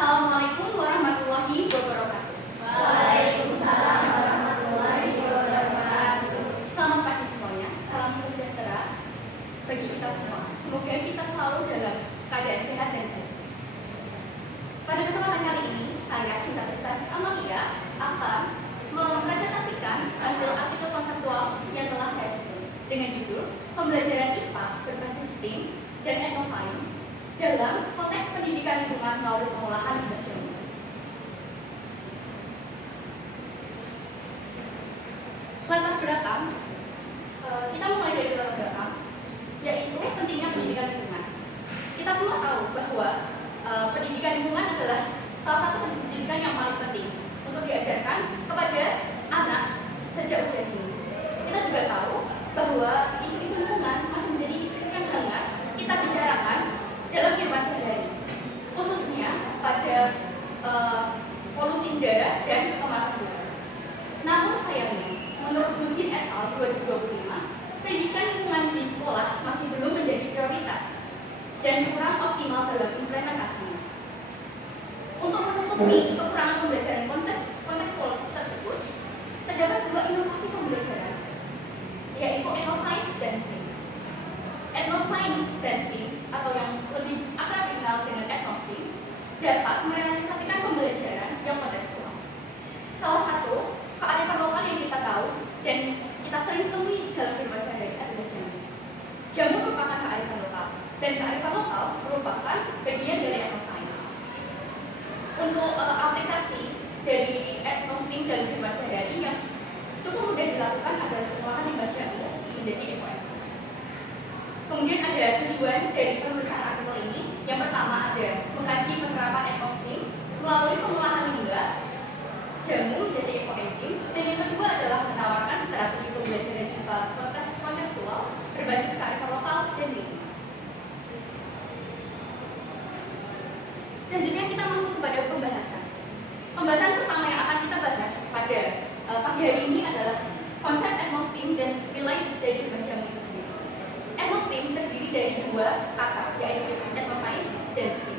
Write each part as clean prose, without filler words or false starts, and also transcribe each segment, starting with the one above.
Assalamualaikum warahmatullahi wabarakatuh. Waalaikumsalam warahmatullahi wabarakatuh. Selamat pagi semuanya, salam sejahtera bagi kita semua. Semoga kita selalu dalam keadaan sehat dan baik. Pada kesempatan kali ini, saya Cinta Prestasi Amalia akan mempresentasikan hasil artikel konseptual yang telah saya susun dengan judul Pembelajaran IPA berbasis STEAM dan Etnosains dalam konteks pendidikan lingkungan melalui pengolahan limbah jamu. Latar belakang, kita mulai dari latar belakang, yaitu pentingnya pendidikan lingkungan. Kita semua tahu bahwa pendidikan lingkungan adalah salah satu pendidikan yang paling penting untuk diajarkan kepada anak sejak usia dini. Kita juga tahu bahwa isu-isu lingkungan masih menjadi isu-isu yang hangat kita bicarakan dalam kehidupan sehari-hari, khususnya pada polusi udara dan pemanasan global. Namun sayangnya, menurut Busin et al. 2025, pendidikan lingkungan di sekolah masih belum menjadi prioritas dan kurang optimal dalam implementasinya. Untuk menutupi kekurangan pembelajaran konteks politis tersebut, terdapat dua inovasi pembelajaran, yaitu Etnosains dan STEAM. Etnosains dan STEAM, atau yang lebih akrab dikenal dengan Etnostim, dapat merealisasikan pembelajaran yang kontekstual. Salah satu kearifan lokal yang kita tahu dan kita sering temui dalam kehidupan sehari-hari adalah jamu. Jamu merupakan kearifan lokal, dan kearifan lokal merupakan bagian dari Etnosains. Untuk aplikasi dari Etnostim dalam kehidupan sehari-hari yang cukup mudah dilakukan adalah pengolahan limbah jamu menjadi ekoenzim. Kemudian ada tujuan dari penulisan artikel ini. Yang pertama ada mengkaji penerapan Etnostim melalui pengolahan limbah jamu menjadi ekoenzim, dan yang kedua adalah menawarkan strategi pembelajaran IPA kontekstual berbasis kearifan lokal dan lingkungan. Selanjutnya kita masuk kepada pembahasan. Pembahasan pertama yang akan kita bahas pada pagi hari ini adalah konsep Etnostim dan nilai dari limbah jamu itu sendiri. Etnostim terdiri dari dua kata, yaitu Etnosains dan STEAM.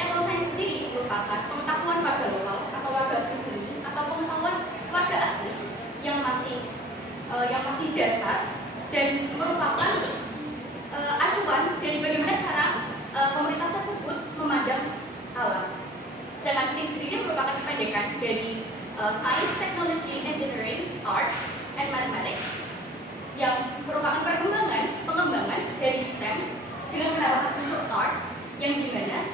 Etnosains sendiri merupakan pengetahuan warga lokal atau warga pribumi atau pengetahuan warga asli yang masih dasar dan merupakan acuan dari bagaimana cara komunitas tersebut memandang alam. Sedangkan STEAM sendiri merupakan kependekan dari Science, Technology, Engineering, Arts, and Mathematics, yang merupakan pengembangan dari STEM dengan menambahkan unsur arts yang dimana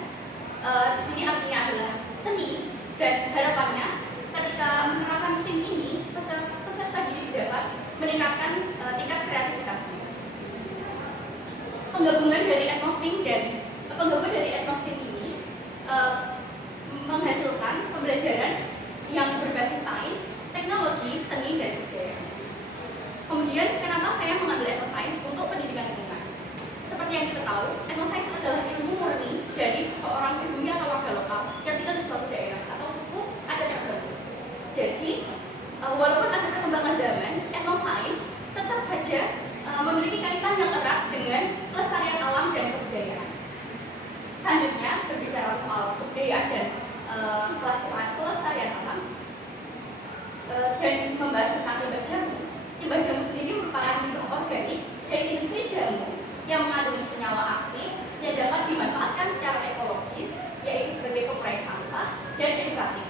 di sini artinya adalah seni, dan harapannya ketika menerapkan STEM ini peserta didik dapat meningkatkan tingkat kreativitasnya. Penggabungan dari Etnostim ini menghasilkan pembelajaran yang berbasis sains, teknologi, seni, dan budaya. Kemudian, kenapa saya mengambil Etnosains untuk pendidikan lingkungan? Seperti yang kita tahu, Etnosains adalah ilmu murni dari seorang pribumi atau warga lokal yang tinggal di suatu daerah atau suku adat tertentu. Jadi, walaupun ada perkembangan zaman, Etnosains tetap saja memiliki kaitan yang erat dengan kelestarian alam dan kebudayaan. Selanjutnya, berbicara soal kebudayaan dan kelestarian alam dan membahas tentang limbah jamu. Limbah jamu sendiri merupakan limbah organik dari industri jamu yang mengandung senyawa aktif yang dapat dimanfaatkan secara ekologis, yaitu sebagai pengurai sampah dan edukatif.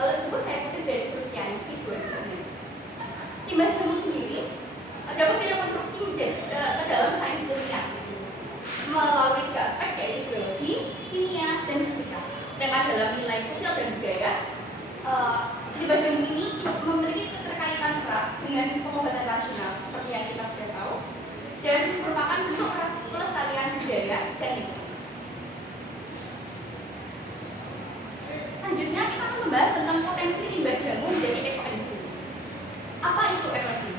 Hal tersebut saya kutip dari Sulistianingsih 2019. Limbah jamu sendiri dapat direkonstruksi ke dalam sains ilmiah melalui tiga aspek, yaitu biologi, kimia, dan fisika. Sedangkan dalam nilai sosial dan budaya, limbah jamu ini memiliki keterkaitan erat dengan pengobatan tradisional seperti yang kita sudah tahu, dan merupakan bentuk pelestarian budaya dan lingkungan. Selanjutnya kita akan membahas tentang potensi limbah jamu menjadi ekoenzim. Apa itu ekoenzim?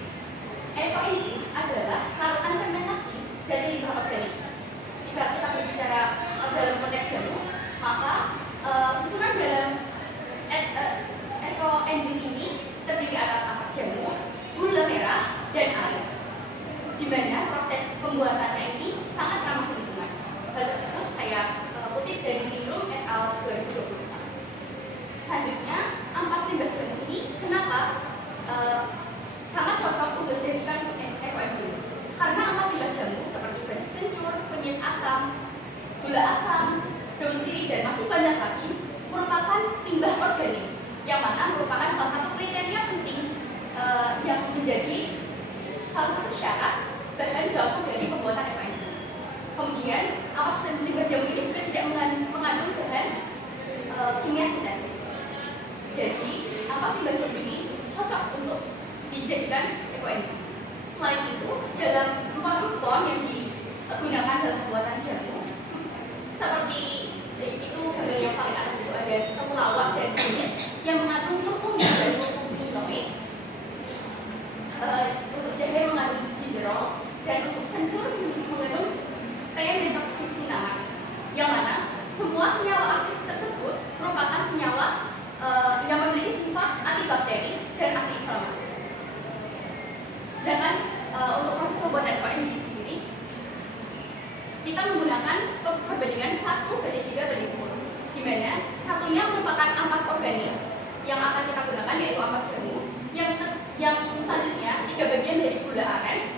Ekoenzim adalah larutan fermentasi dari limbah organik. Jika kita berbicara dalam konteks jamu, maka susunan dalam ekoenzim ini terdiri atas ampas jamur, gula merah, dan air, di mana proses pembuatannya ini sangat ramah lingkungan. Hal tersebut saya kutip dari Minum et al. 2020. Selanjutnya, ampas limbah jamu ini kenapa sangat cocok untuk dijadikan ekoenzim? Karena ampas limbah jamu seperti beras kencur, kunyit asam, gula asam, daun sirih, dan masih banyak lagi merupakan limbah organik yang mana merupakan salah satu kriteria penting yang menjadi salah satu syarat bahan baku dari pembuatan ekoenzim. Kemudian, ampas limbah jamu ini juga tidak mengandung bahan kimia sintesis. Jadi, ampas limbah jamu ini cocok untuk dijadikan ekoenzim. Selain itu, dalam empon-empon yang digunakan dalam pembuatan jamu, seperti itu gambar yang paling atas itu ada temulawak dan kunyit yang mengandung kurkuma dan kurkuminoid. Untuk jahe mengandung gingerol, dan untuk kencur mengandung T-methoxycinnamide, yang mana semua senyawa aktif tersebut merupakan senyawa yang memiliki sifat antibakteri dan antiinflamasi. Sedangkan untuk proses pembuatan ekoenzim sendiri, kita menggunakan perbandingan 1:3:10, di mana satunya merupakan ampas organik yang akan kita gunakan, yaitu ampas jamu. Yang selanjutnya 3 bagian dari gula aren.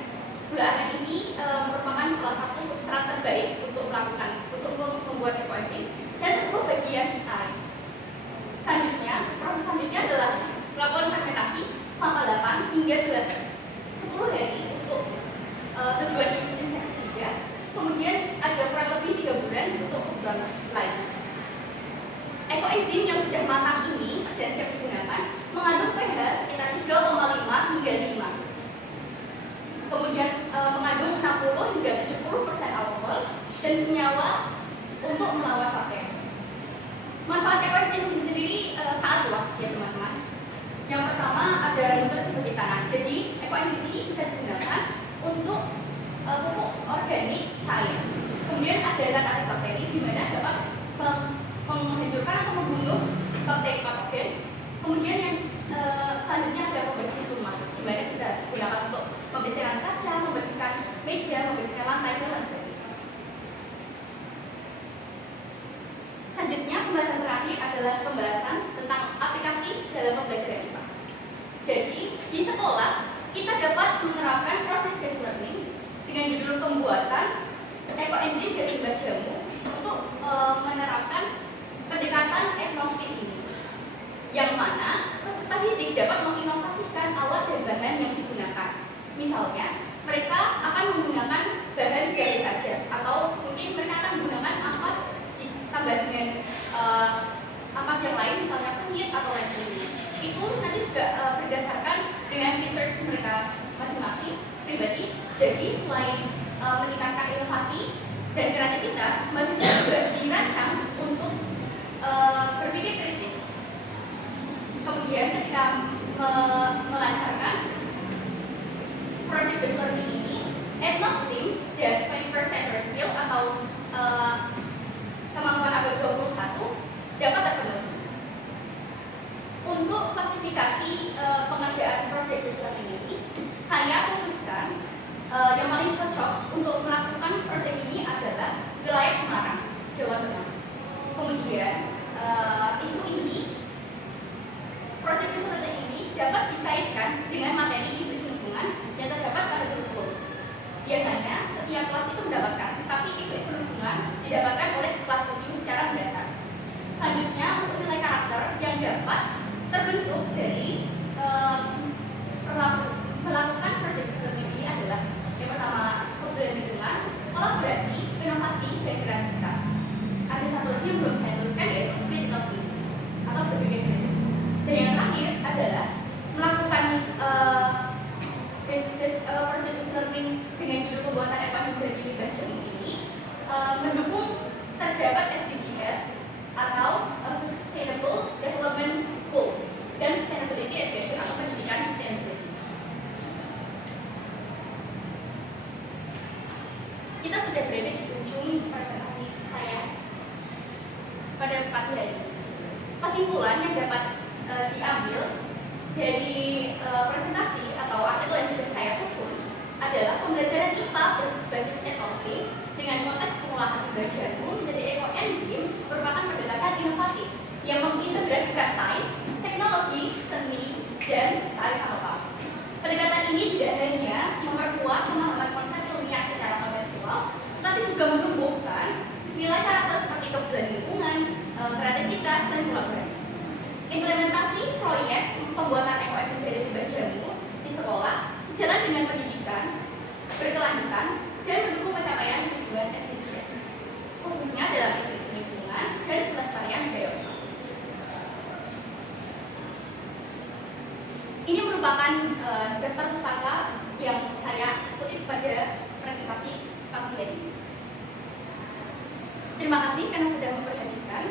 Gula aren ini merupakan salah satu substrat terbaik untuk membuat ekoenzim, dan 10 bagian air. Selanjutnya, proses selanjutnya adalah melakukan fermentasi selama 8 hingga 10 hari untuk tujuan insektisida. Kemudian ada kurang lebih 3 bulan untuk kebutuhan lain. Ekoenzim yang sudah matang ini dan siap digunakan mengandung pH sekitar 3,5 hingga 5. Kemudian mengandung 60 hingga 70% alkohol dan senyawa untuk melawan bakteri. Manfaat ekoenzim sendiri sangat luas ya teman-teman. Yang pertama ada nutrisi bagi tanah. Jadi ekoenzim ini bisa digunakan untuk pupuk organik cair. Kemudian ada zat antibakteri di mana dapat menghancurkan atau membunuh bakteri patogen. Kemudian yang selanjutnya ada pembersih rumah, di mana bisa digunakan untuk membersihkan kaca, membersihkan meja, membersihkan lantai, dan sebagainya. Selanjutnya, pembahasan terakhir adalah pembahasan tentang aplikasi dalam pembelajaran IPA. Jadi, di sekolah kita dapat menerapkan project based learning dengan judul pembuatan ekoenzim dari limbah jamu untuk menerapkan pendekatan agnostik ini, yang mana peserta didik dapat menginovasikan alat dan bahan yang digunakan. Misalnya, mereka akan menggunakan bahan jahe saja, atau mungkin mereka akan menggunakan ampas ditambah dengan ampas yang lain, misalnya kunyit atau lain sebagainya. Itu nanti juga berdasarkan dengan research mereka masing-masing pribadi. Jadi selain meningkatkan inovasi dan kreativitas, mahasiswa juga dirancang untuk berpikir kritis. Kemudian ketika melancarkan project based learning ini, agnostic dan 21st century skill atau kemampuan abad 21 dapat terpenuhi. Untuk klasifikasi pengerjaan project based learning ini, saya khususkan yang paling cocok untuk melakukan project ini adalah wilayah Semarang, Jawa Tengah. Kemudian isu ini, project based learning ini dapat dikaitkan dengan materi isu-isu lingkungan yang terdapat pada kurikulum. Biasanya setiap kelas itu mendapatkan, tapi isu-isu lingkungan didapatkan oleh kelas 7 secara mendasar. Selanjutnya, untuk nilai karakter yang dapat terbentuk dari melakukan project based learning ini adalah yang pertama, keberanian, kolaborasi, inovasi, dan kreativitas. Ada satu lagi yang belum saya tuliskan, yaitu critical thinking atau berpikir kritis. Dan yang terakhir adalah melakukan project based learning dengan judul pembuatan ekoenzim dari limbah jamu ini mendukung terdapat SDGs atau Sustainable Development Goals dan Sustainability Education atau pendidikan sustainability. Kita sudah berada di ujung presentasi saya pada pagi hari ini. Kesimpulan yang dapat diambil dari presentasi atau artikel yang sudah saya susun adalah pembelajaran IPA berbasis agnostik dengan konteks pengolahan limbah jamu menjadi ekoenzim merupakan pendekatan inovatif yang mengintegrasikan bergerak sains, teknologi, seni, dan kearifan lokal. Pendekatan ini tidak hanya memperkuat pemahaman konsep ilmiah secara kontekstual, tetapi juga menumbuhkan nilai karakter seperti kepedulian lingkungan, kreativitas, dan kolaborasi. Implementasi proyek pembuatan ekoenzim dari limbah jamu di sekolah sejalan dengan pendidikan berkelanjutan dan mendukung pencapaian tujuan SDGs, khususnya dalam isu-isu lingkungan dan pelestarian budaya lokal. Ini merupakan daftar pustaka yang saya kutip pada presentasi pagi hari ini. Terima kasih karena sudah memperhatikan.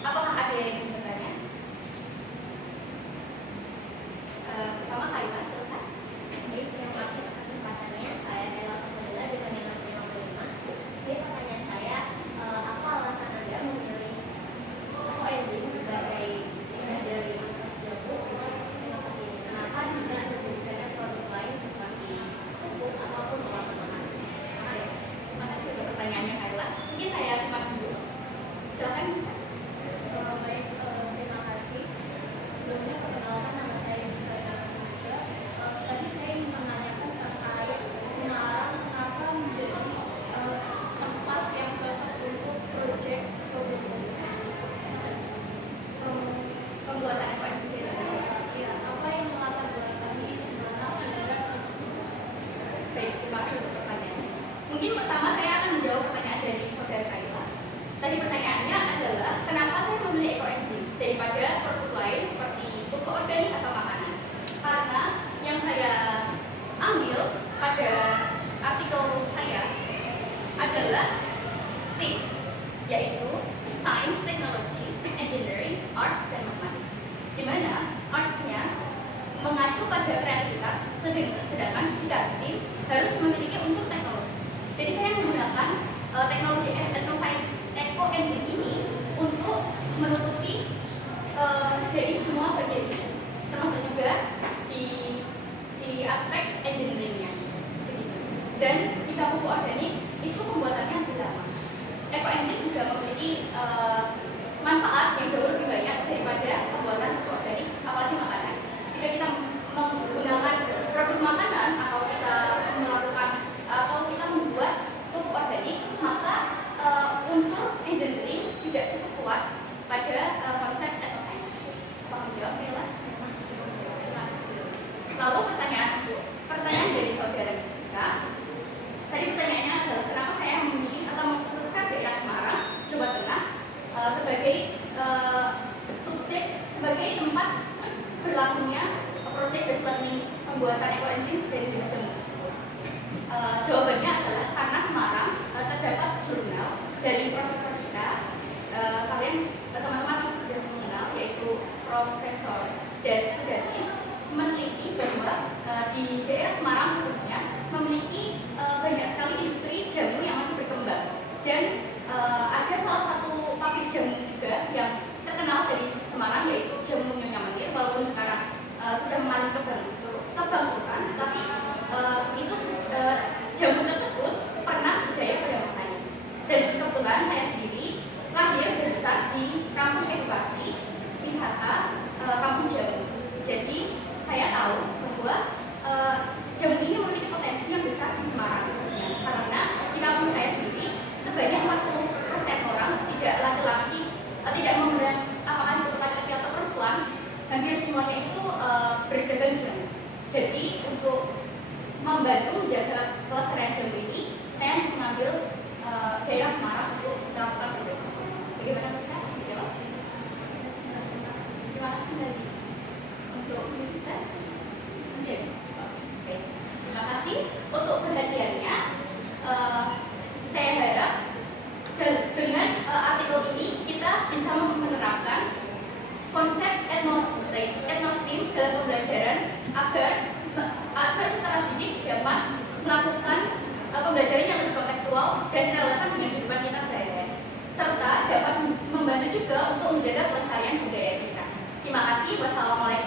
Apakah ada yang ingin bertanya? Pertama kali Pak, silakan. Baik, terima kasih atas kesempatannya. Saya Ella Fadila dengan nomor 55. Jadi pertanyaan saya, apa alasan Anda memilih koenzim sebagai limbah dari ampas jamu untuk inovasi ini? Kenapa tidak dijadikan produk lain seperti pupuk ataupun obat makanan? Terima kasih untuk pertanyaannya Kayla. Mungkin saya simak dulu. Silakan. Baik, terima kasih. Sebelumnya perkenalkan nama saya Yusra Chandra. Tadi saya ingin menanyakan terkait Semarang kenapa menjadi tempat yang cocok untuk proyek produksi Pembuatan ekoenzim dari limbah jamu. ya, apa yang melatar belakangi Semarang sehingga cocok untuk Baik, terima kasih untuk pertanyaannya. Mungkin pertama saya akan menjawab pertanyaan dari saudara Kayla. Tadi pertanyaannya adalah kenapa saya memilih ekoenzim daripada produk lain seperti pupuk organik atau makanan? Karena yang saya ambil pada artikel saya adalah STEAM, yaitu Science, Technology, Engineering, Arts, dan Mathematics. Di mana arts-nya mengacu pada kreativitas, sedangkan jika STEAM harus memiliki unsur teknologi. Jadi saya menggunakan teknologi ekoenzim ini untuk menutupi dari semua bagian itu, termasuk juga di aspek engineering-nya. Dan jika pupuk organik itu pembuatannya lebih lama. Ekoenzim juga memiliki manfaat yang jauh lebih banyak daripada pembuatan pupuk organik, apalagi makanan. Jika kita menggunakan produk makanan atau kita melakukan atau kita membuat pupuk organik, maka unsur engineering tidak cukup kuat pada konsep ekosains. Apa menjawab, Mila? Lalu pertanyaan dari saudara Jessica. Tadi pertanyaannya adalah kenapa saya memilih atau mengkhususkan daerah Semarang, Jawa Tengah sebagai subjek, sebagai tempat berlakunya project based learning pembuatan ekoenzim dari limbah jamu tersebut. Jawabannya adalah karena Semarang terdapat jurnal dari profesor kita, teman-teman pasti sudah mengenal, yaitu Profesor Dan Sudarni, meneliti bahwa di daerah Semarang khususnya memiliki banyak sekali industri jamu yang masih berkembang, dan ada salah satu pabrik jamu juga yang terkenal dari Semarang, yaitu Jamu Nyonya Menir. Walaupun sekarang sudah mengalami kebangkrutan, tapi itu jamu tersebut pernah berjaya pada masanya. Dan kebetulan saya sendiri lahir dan besar di kampung edukasi wisata Kampung Jamu. Jadi saya tahu bahwa jamu ini memiliki potensi yang besar di Semarang khususnya, karena di kampung saya sendiri sebanyak 40% orang, tidak laki-laki, tidak memandang apakah itu laki-laki atau perempuan, hampir semuanya itu berdagang jamu. Jadi untuk membantu menjaga kelestarian jamu ini, saya mengambil daerah Semarang untuk melakukan riset. Bagaimana bisa dijawab? Terima kasih kembali untuk riset. Oke. Terima kasih untuk perhatiannya. Saya harap dengan artikel ini kita bisa menerapkan konsep etnostim dalam pembelajaran agar peserta didik dapat melakukan pembelajaran yang lebih kontekstual dan relevan dengan kehidupan kita sehari-hari, serta dapat membantu juga untuk menjaga kelestarian budaya kita. Terima kasih. Wassalamualaikum